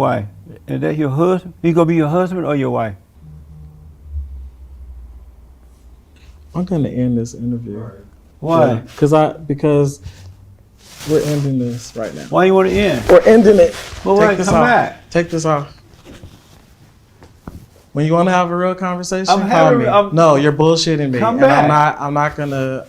Why? Is that your husband? He gonna be your husband or your wife? I'm gonna end this interview. Why? Yeah, because we're ending this right now. Why you want to end? We're ending it. Well, Take wait, this come off. back. Take this off. When you want to have a real conversation, I'm call having- me. I'm- No, you're bullshitting me. Come and back. I'm not gonna.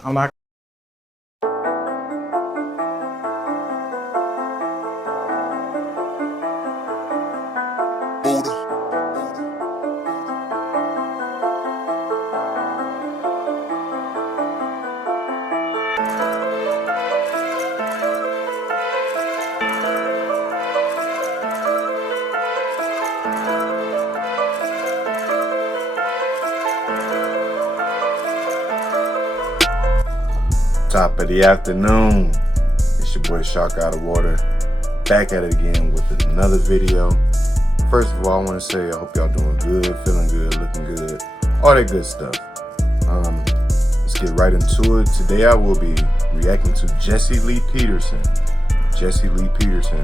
Top of the afternoon. It's your boy Shark Out of Water. Back at it again with another video. First of all, I want to say I hope y'all doing good, feeling good, looking good, all that good stuff. Let's get right into it. Today I will be reacting to Jesse Lee Peterson. Jesse Lee Peterson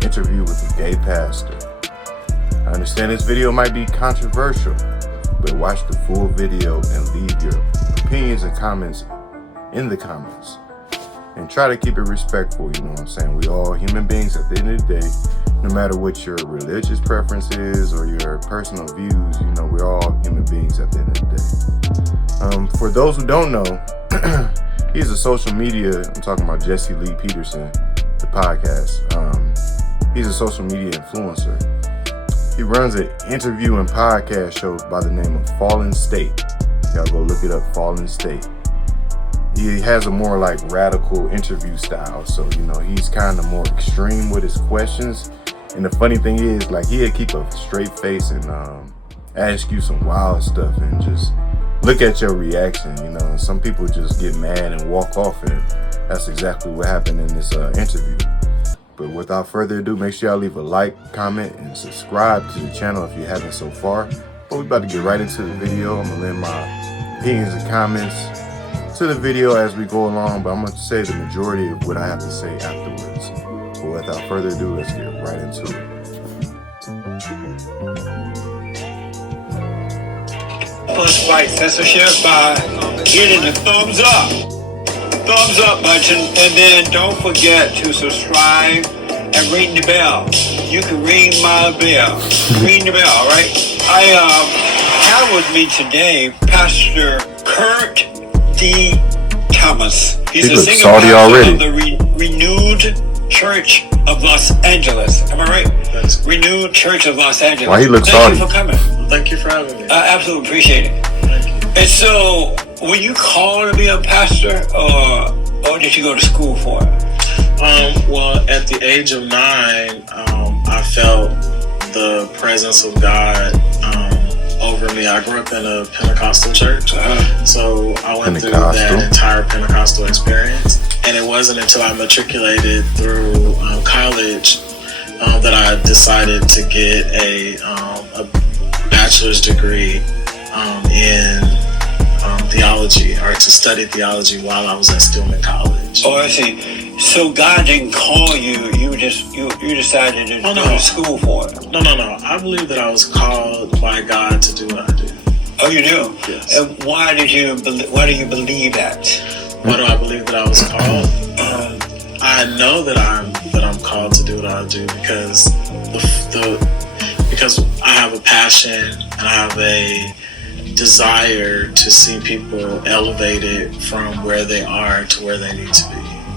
interview with a gay pastor. I understand this video might be controversial, but watch the full video and leave your opinions and comments in the comments, and try to keep it respectful. You know what I'm saying? We all human beings at the end of the day, no matter what your religious preference is or your personal views. You know, we're all human beings at the end of the day. For those who don't know, he's a social media, I'm talking about Jesse Lee Peterson, the podcast. He's a social media influencer. He runs an interview and podcast show by the name of Fallen State. Y'all go look it up, Fallen State. He has a more like radical interview style, so you know he's kind of more extreme with his questions. And the funny thing is, like, he'll keep a straight face and ask you some wild stuff and just look at your reaction. You know, and some people just get mad and walk off, and that's exactly what happened in this interview. But without further ado, make sure y'all leave a like, comment, and subscribe to the channel if you haven't so far. But we're about to get right into the video. I'm gonna lend my opinions and comments to the video as we go along, but I'm going to say the majority of what I have to say afterwards. But without further ado, let's get right into it. Let's fight censorship by hitting the thumbs up button, and then don't forget to subscribe and ring the bell. You can ring my bell. Ring the bell, all right? I have with me today Pastor Kurt D. Thomas. He's a singer pastor of the Renewed Church of Los Angeles. Am I right? That's Renewed Church of Los Angeles. Why he looks salty? Thank you for coming. Thank you for having me. I absolutely appreciate it. Thank you. And so, were you called to be a pastor, or did you go to school for it? Well, at the age of 9, I felt the presence of God over me. I grew up in a Pentecostal church, so I went through that entire Pentecostal experience. And it wasn't until I matriculated through college that I decided to get a bachelor's degree in theology, or to study theology while I was at Stillman College. Oh, I see. So God didn't call you. You decided to go to school for it. No. I believe that I was called by God to do what I do. Oh, you do? Yes. And why do you believe that? Why do I believe that I was called? I know that I'm called to do what I do because because I have a passion and I have a desire to see people elevated from where they are to where they need to be.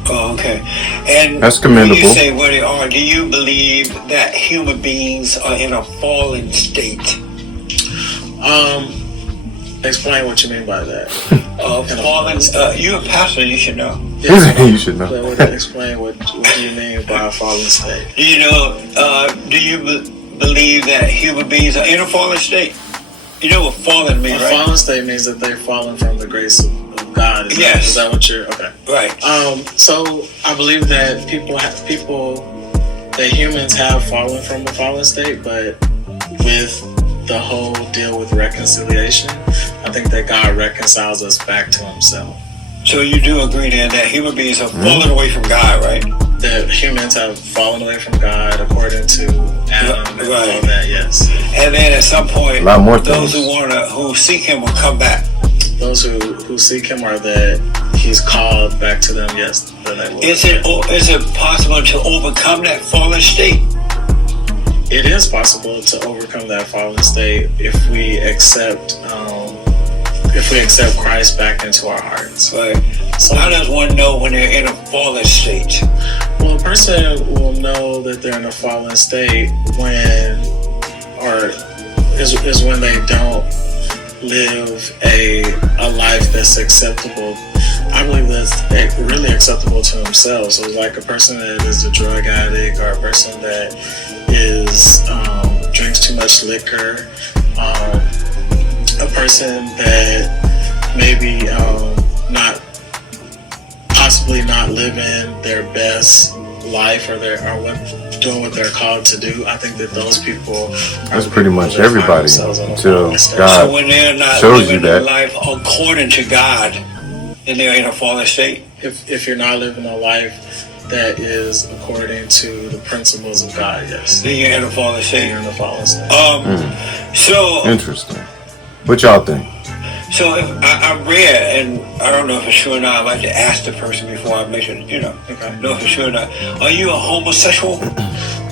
Oh, okay. And that's commendable. When you say where they are, do you believe that human beings are in a fallen state? Explain what you mean by that. Fallen. You're a pastor, you should know. Yes, you should know. Explain what you mean by a fallen state. Do you know? Do you believe that human beings are in a fallen state? You know what fallen means, right? A fallen state means that they've fallen from the grace of God. Is that what you're? Okay. Right. So I believe that that humans have fallen from a fallen state, but with the whole deal with reconciliation, I think that God reconciles us back to Himself. So you do agree then that human beings have fallen away from God, right? that humans have fallen away from God according to Adam and all that. Yes. And then at some point, A lot more those things. who seek Him will come back. Those who seek Him are that He's called back to them. Yes. That they will. Is it possible to overcome that fallen state? It is possible to overcome that fallen state if we accept Christ back into our hearts. Right. So how does one know when they're in a fallen state? Well, a person will know that they're in a fallen state when they don't live a life that's acceptable. I believe that's really acceptable to themselves. So like a person that is a drug addict, or a person that is drinks too much liquor, a person that maybe not living their best life, or doing what they're called to do. I think that those people That's pretty much everybody until God So when they're not shows living you their that. life according to God, then they're in a fallen state. If you're not living a life that is according to the principles of God, yes, Then you're in a fallen you're state. in a fallen state. So Interesting. What y'all think? So if I read, and I don't know if it's true or not, I'd like to ask the person before I make it, know if it's true or not. Are you a homosexual?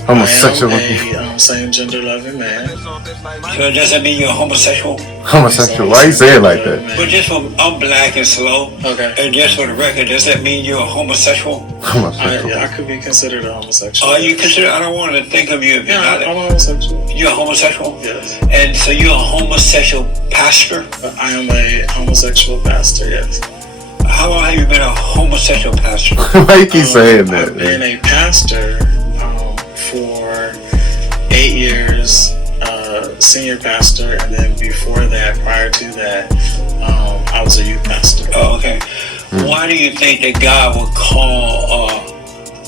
Homosexual. I am a same gender loving man. So does that mean you're a homosexual? Homosexual. Why you say it like that? But just from, I'm black and slow. Okay. And just for the record, does that mean you're a homosexual? Homosexual. I could be considered a homosexual. Are you considered, I don't want to think of you if you're Yeah, not. I'm a homosexual. You're a homosexual? Yes. And so you're a homosexual pastor? I am a homosexual pastor, yes. How long have you been a homosexual pastor? Why you keep saying I've that? been a pastor for 8 years, senior pastor, and then before that, prior to that, I was a youth pastor. Oh, okay. Why do you think that God would call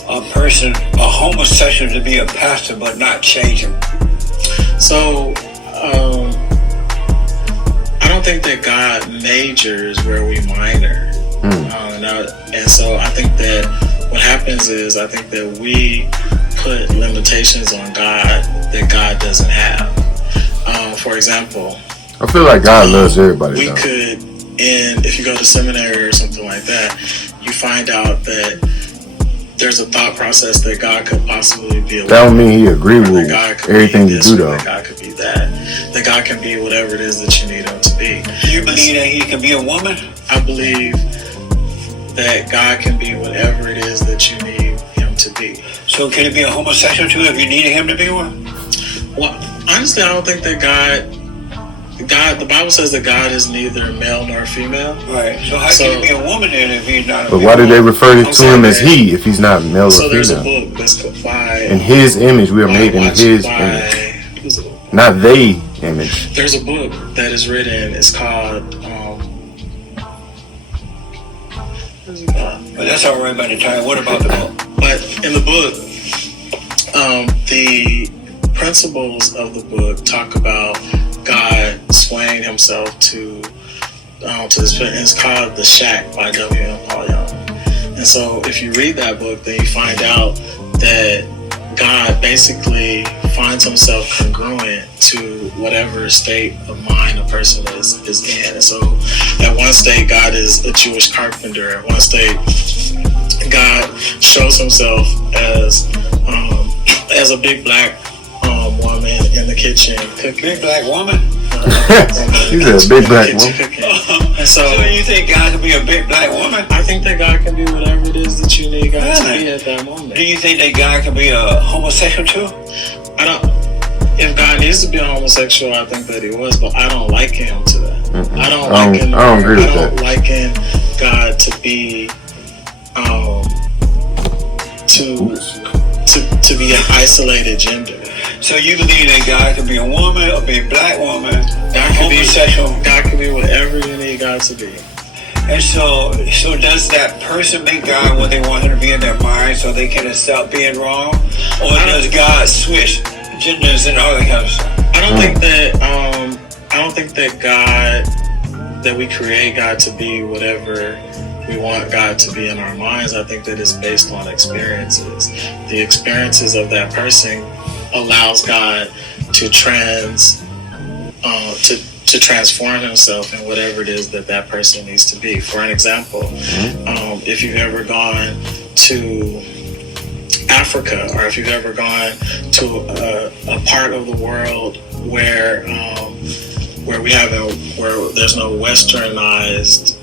a person, a homosexual, to be a pastor but not change him? So, I don't think that God majors where we minor. And so I think that what happens is, I think that we put limitations on God that God doesn't have. For example, I feel like God loves everybody. we though. could, if you go to seminary or something like that, you find out that there's a thought process that God could possibly be a That don't mean He agree woman, with that God could everything be you this, do or though. that God could be that God can be whatever it is that you need Him to be. Do you believe that he can be a woman? I believe that God can be whatever it is that you need Him to be. So can it be a homosexual too if you needed him to be one? Well, honestly, I don't think that the Bible says that God is neither male nor female. Right. So how can he be a woman then if he's not a But why do they refer I'm to saying Him as that- He if He's not male So or there's a female? book that's by In His image, we are made in His by- image, who's it? not they image. There's a book that is written. It's called. But that's all right by the time. What about the book? But in the book, the principles of the book talk about God swaying Himself to this. And it's called The Shack by W.M. Paul Young. And so, if you read that book, then you find out that God basically finds Himself congruent to whatever state of mind a person is in. And so, at one state, God is a Jewish carpenter. At one state, God shows Himself as a big black woman in the kitchen cooking. Big black woman? He's a big black woman. And so, So you think God can be a big black woman? I think that God can be whatever it is that you need God to be at that moment. Do you think that God can be a homosexual too? I don't. If God needs to be a homosexual, I think that He was, but I don't liken Him to that. I don't liken. I don't agree with I don't that. liken God to be to be an isolated gender. So you believe that God can be a woman or be a black woman, God can homosexual? God can be whatever you need God to be. And so does that person make God what they want Him to be in their mind so they can accept being wrong? Or does God switch genders and all that kind of stuff? I don't think that God, that we create God to be whatever we want God to be in our minds, I think that it's based on experiences. The experiences of that person allows God to transform himself in whatever it is that person needs to be. For an example, if you've ever gone to Africa, or if you've ever gone to a part of the world where there's no westernized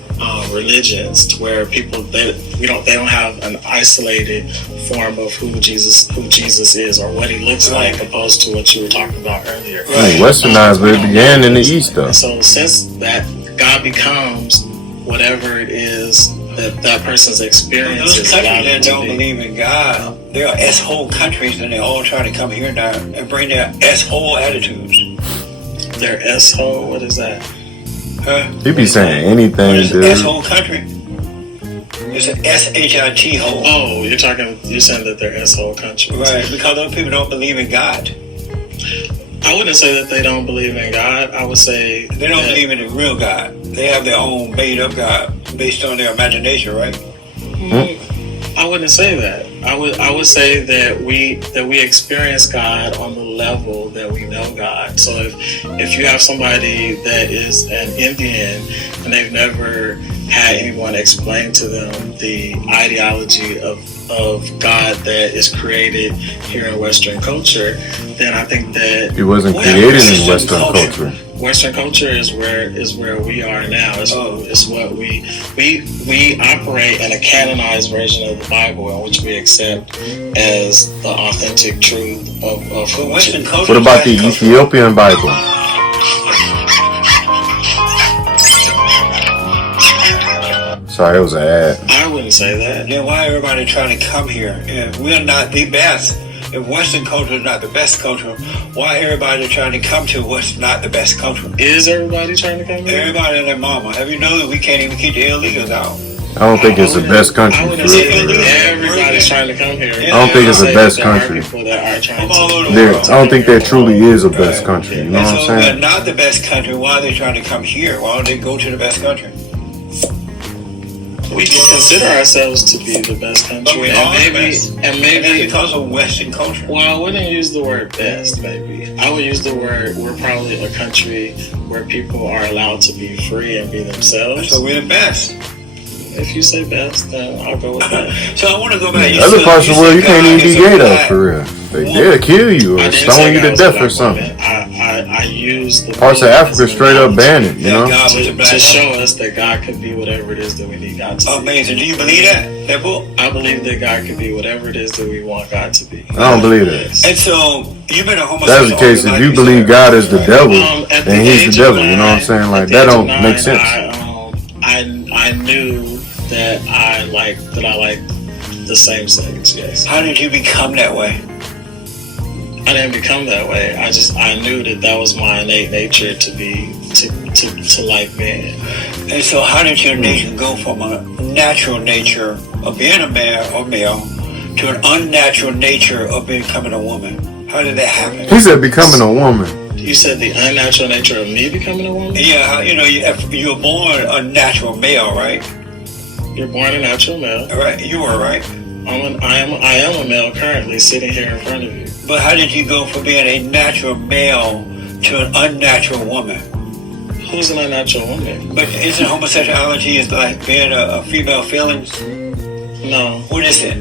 religions, where people they don't have an isolated form of who Jesus is or what he looks like, opposed to what you were talking about earlier. Right. Westernized, but it began in the East, though. So since that, God becomes whatever it is that person's experience Those is. countries that don't believe in God, they are S-hole countries, and they all try to come here now and bring their S-hole attitudes. Their S-hole? What is that? Huh? You be saying anything, It's an dude. S-hole country. It's an S-H-I-T hole. Oh, you're saying that they're S-hole countries. Right, because those people don't believe in God. I wouldn't say that they don't believe in God. I would say They don't believe in the real God. They have their own made-up God based on their imagination, right? I wouldn't say that. I would say that we experience God on the level that we know God. So if you have somebody that is an Indian and they've never had anyone explain to them the ideology of God that is created here in Western culture, then I think that It wasn't created in Western culture. Western culture is where we are now. It's what we operate in a canonized version of the Bible, in which we accept as the authentic truth of who Western culture. What about the Ethiopian Bible? Sorry, it was an ad. I wouldn't say that. Then why everybody trying to come here? If we're not the best, if Western culture is not the best culture, why everybody trying to come to what's not the best culture? Is everybody trying to come here? Everybody and their mama. Have you know that we can't even keep the illegals out? I don't think it's the best country. I For wouldn't real, say for real. everybody's trying to come here. I don't think it's the I'd say best that there are country. people that are trying From all over the There, world. I don't think there truly is a best country. You know And what I'm so we're saying? not the best country. Why are they trying to come here? Why don't they go to the best country? We can consider ourselves to be the best country, But we are the best. and And maybe that's because of Western culture. Well, I wouldn't use the word best, maybe. I would use the word, we're probably a country where people are allowed to be free and be themselves. So we're the best. If you say best, then I'll go with that. So I want to go back. Other parts of the world, you can't even be gay though, for real. They'll kill you I or didn't stone say you God to was a death black or something. woman. I used the Parts of word Africa as an straight up analogy ban it, you That know? God was a to black show woman. us that God could be whatever it is that we need God to be. Amazing. Do you believe that book? I believe that God can be whatever it is that we want God to be. I don't believe that. And so you've been a homosexual. If that's the case, if you believe God is the devil, At then the he's age the devil. of You know what I'm saying? nine- Like, at the that age of don't make 9, sense. I knew that I liked the same sex. Yes, How did you become that way? I didn't become that way. I knew that was my innate nature to be to like men. And so how did your nature go from a natural nature of being a man or male to an unnatural nature of becoming a woman? How did that happen? He said becoming a woman. You said the unnatural nature of me becoming a woman. Yeah, you were born a natural male, right? You're born a natural male. Right, you were, right? I am a male currently sitting here in front of you. But how did you go from being a natural male to an unnatural woman? Who's an unnatural woman? But isn't homosexuality is like being a female feelings? No, What is it?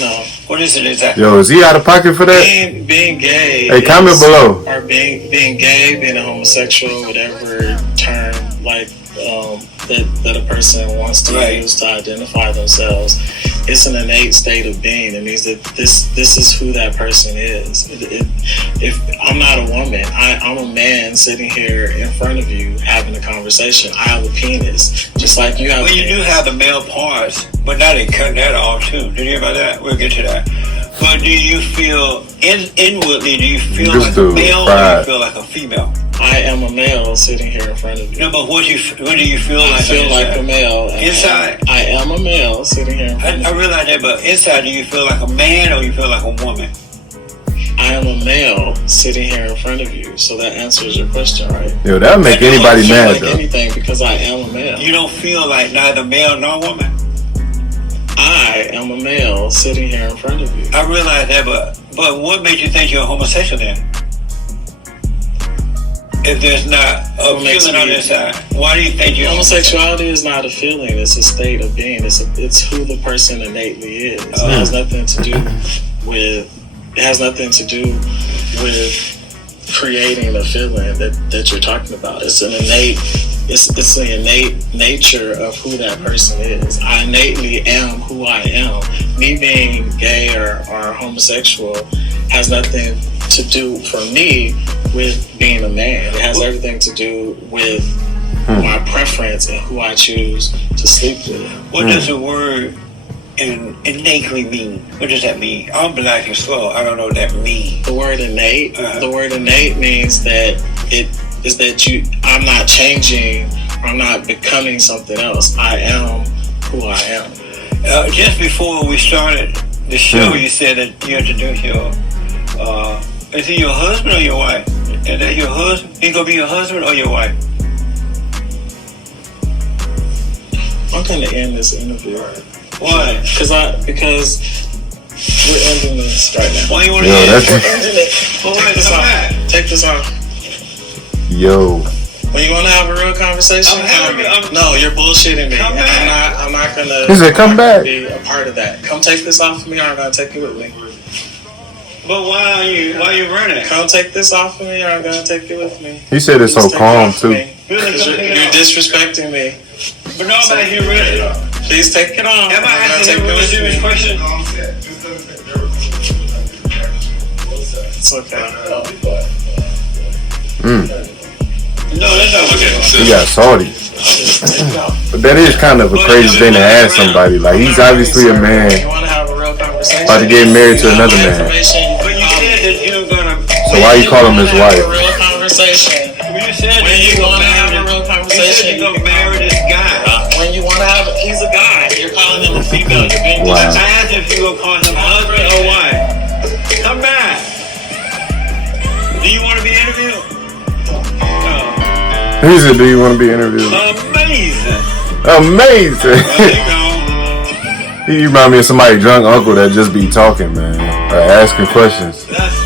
no. What is it exactly? Yo, is he out of pocket for that? Being gay. Hey, comment below. Or being gay, being a homosexual, whatever term that a person wants to use to identify themselves. It's an innate state of being. It means that this is who that person is. If I'm not a woman, I'm a man sitting here in front of you having a conversation. I have a penis, just like you have. Well, a you penis. do have the male parts, but now they cutting that off too. Did you hear about that? We'll get to that. But do you feel inwardly? Do you feel This like a dude male, or do fried. you feel like a female? I am a male sitting here in front of you. No, but what do you feel I like? feel like a inside? male. Inside? I am a male sitting here in front of I you. realize that, but inside, do you feel like a man or you feel like a woman? I I am a male sitting here in front of you. So that answers your question, right? Yo, that'll make anybody mad, though. Anything because I am a male. You don't feel like neither male nor woman. I am a male sitting here in front of you. I realize that, but what makes you think you're a homosexual then? If there's not a feeling on this side, why do you think you're homosexuality is not a feeling, it's a state of being. It's who the person innately is. It has nothing to do with creating a feeling that you're talking about. It's the innate nature of who that person is. I innately am who I am. Me being gay or homosexual has nothing to do for me with being a man. It has everything to do with my preference and who I choose to sleep with. What does the word innately mean? What does that mean? I'm black and slow. I don't know what that means. The word innate. The word innate means that I'm not changing. I'm not becoming something else. I am who I am. Just before we started the show, you said that you introduced your. Is he your husband or your wife? Is that your husband? He gonna be your husband or your wife? I'm gonna end this interview. Why? Because we're ending this right now. Why you want to end it? We're ending it. Take this off. Yo. When you want to have a real conversation, no, you're bullshitting me. I'm not gonna. He said, "Come back." Be a part of that. Come take this off of me, or I'm gonna take it with me. But why are you running? Come take this off of me, or I'm gonna take it with me. He said it's so calm too. You're disrespecting me. But nobody here ready. Please take it off. Am I asking him a really serious question? It's okay. No, that's not okay. He got salty. But that is kind of a crazy thing to ask somebody. Like, he's obviously a man about to get married to another man. But you said that you're gonna. So why you call him his wife? Real conversation. You said that you're gonna have a real conversation. You're gonna marry this guy. When you want to have it, he's a guy. You're calling him a female. You're being Wow. I asked if you were calling him husband or wife. Come back. Do you want to be interviewed? No. He said, "Do you want to be interviewed?" Amazing. Amazing. There you go. He remind me of somebody drunk uncle that just be talking, man, or asking questions. That's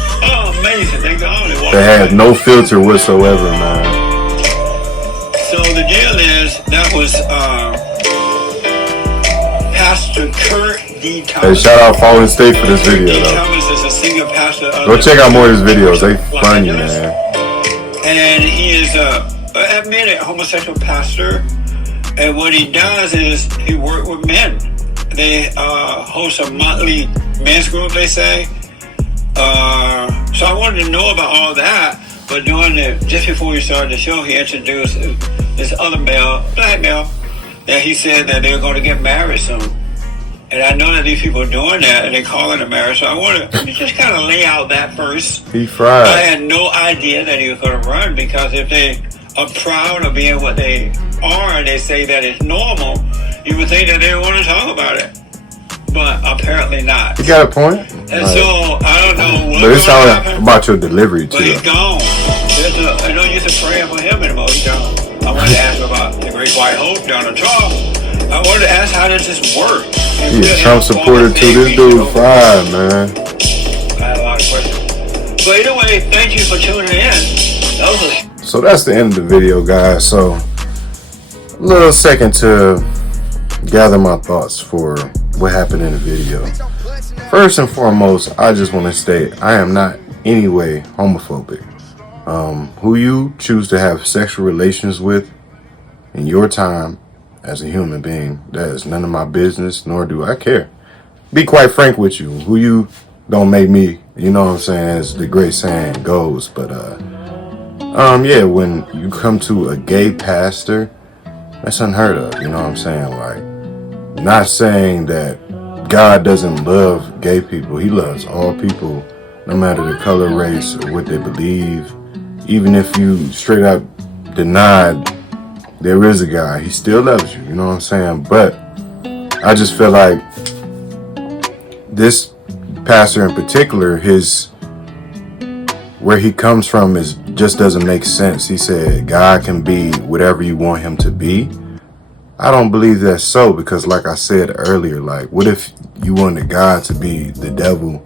amazing. They go on and walk. They have no filter whatsoever, man. So the deal is that was Pastor Kurt D. Hey, Thomas. shout out Fallen State for this video, D. though. Thomas is a senior pastor. Go check out more of his videos. They funny, man. And he is a admitted homosexual pastor. And what he does is he works with men. They host a monthly men's group, they say. So I wanted to know about all that. But just before we started the show, he introduced this other male, black male, that he said that they're going to get married soon. And I know that these people are doing that, and they call it a marriage. So I want to just kind of lay out that first. He fried. I had no idea that he was going to run, because if they are proud of being what they are and they say that it's normal, you would think that they don't want to talk about it. But apparently not. You got a point. And so I don't know what's But it's going to all happen. about your delivery But too. he's gone. I know you're praying for him anymore. He's gone. I wanted to ask about the Great White Hope, Donald Trump. I wanted to ask, how does this work? He's a Trump supporter too. This dude fried, man. I had a lot of questions. But either way, thank you for tuning in. So that's the end of the video, guys. So a little second to gather my thoughts for what happened in the video. First and foremost, I just want to state I am not any way homophobic. Who you choose to have sexual relations with in your time as a human being, that is none of my business, nor do I care. Be quite frank with you. Who you don't make me, you know what I'm saying, as the great saying goes. But yeah, when you come to a gay pastor, that's unheard of, you know what I'm saying? Like, not saying that God doesn't love gay people. He loves all people, no matter the color, race, or what they believe. Even if you straight up denied there is a God, he still loves you, you know what I'm saying? But I just feel like this pastor in particular, his where he comes from is just doesn't make sense. He said God can be whatever you want him to be. I don't believe that's so, because like I said earlier, like, what if you wanted God to be the devil?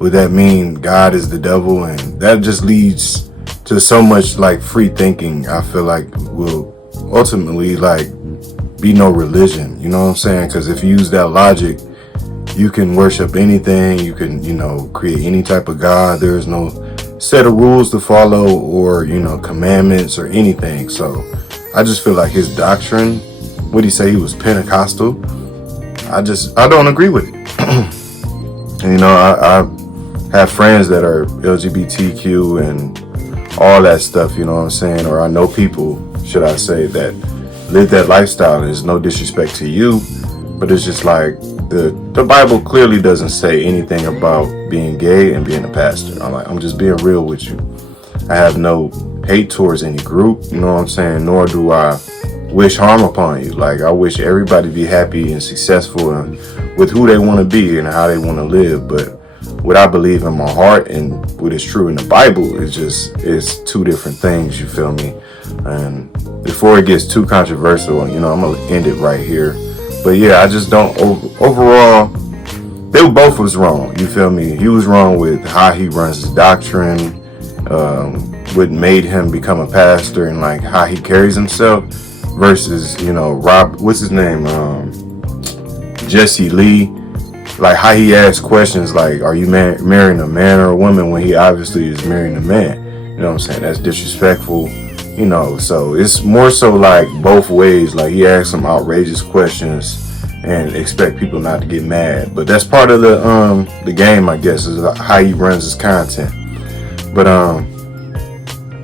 Would that mean God is the devil? And that just leads to so much like free thinking. I feel like will ultimately like be no religion. You know what I'm saying? Because if you use that logic, you can worship anything. You can, create any type of God. There is no set of rules to follow or, commandments or anything. So I just feel like his doctrine, what he say, he was Pentecostal. I don't agree with it. And, I have friends that are LGBTQ and all that stuff, you know what I'm saying? Or I know people, should I say, that live that lifestyle. There's no disrespect to you, but it's just like the Bible clearly doesn't say anything about being gay and being a pastor. I'm just being real with you. I have no hate towards any group, you know what I'm saying? Nor do I wish harm upon you. Like, I wish everybody be happy and successful and with who they want to be and how they want to live. But what I believe in my heart and what is true in the Bible is two different things, you feel me? And before it gets too controversial, I'm going to end it right here. But yeah, I just don't, overall, they both was wrong, you feel me? He was wrong with how he runs his doctrine, what made him become a pastor, and like how he carries himself versus, what's his name? Jesse Lee. Like how he asks questions like, are you marrying a man or a woman, when he obviously is marrying a man? You know what I'm saying? That's disrespectful, so it's more so like both ways. Like, he asks some outrageous questions and expect people not to get mad. But that's part of the game, I guess, is how he runs his content. But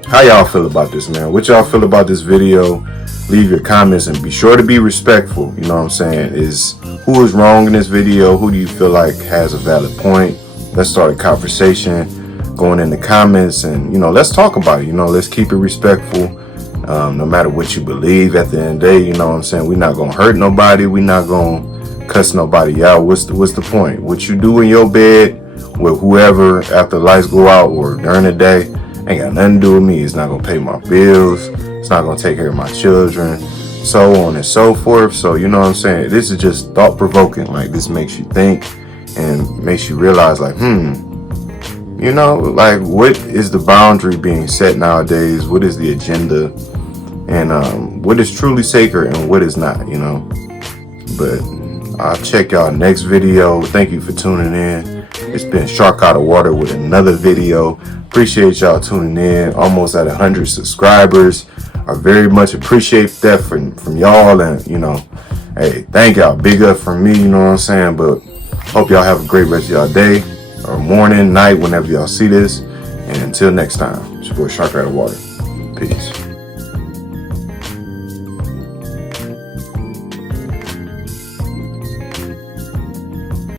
how y'all feel about this, man? What y'all feel about this video? Leave your comments and be sure to be respectful. You know what I'm saying? Who is wrong in this video? Who do you feel like has a valid point? Let's start a conversation going in the comments, and let's talk about it. Let's keep it respectful. No matter what you believe, at the end of the day, you know what I'm saying? We're not gonna hurt nobody. We're not gonna cuss nobody out. What's the point? What you do in your bed with whoever after lights go out or during the day ain't got nothing to do with me. It's not gonna pay my bills. It's not gonna take care of my children, so on and so forth. So you know what I'm saying? This is just thought provoking. Like, this makes you think and makes you realize, like, like, what is the boundary being set nowadays? What is the agenda? And what is truly sacred and what is not, But I'll check y'all next video. Thank you for tuning in. It's been Shark Out of Water with another video. Appreciate y'all tuning in. Almost at 100 subscribers. I very much appreciate that from y'all. And, hey, thank y'all. Big up from me, you know what I'm saying? But hope y'all have a great rest of y'all day or morning, night, whenever y'all see this. And until next time, it's your boy Shark Out of Water. Peace.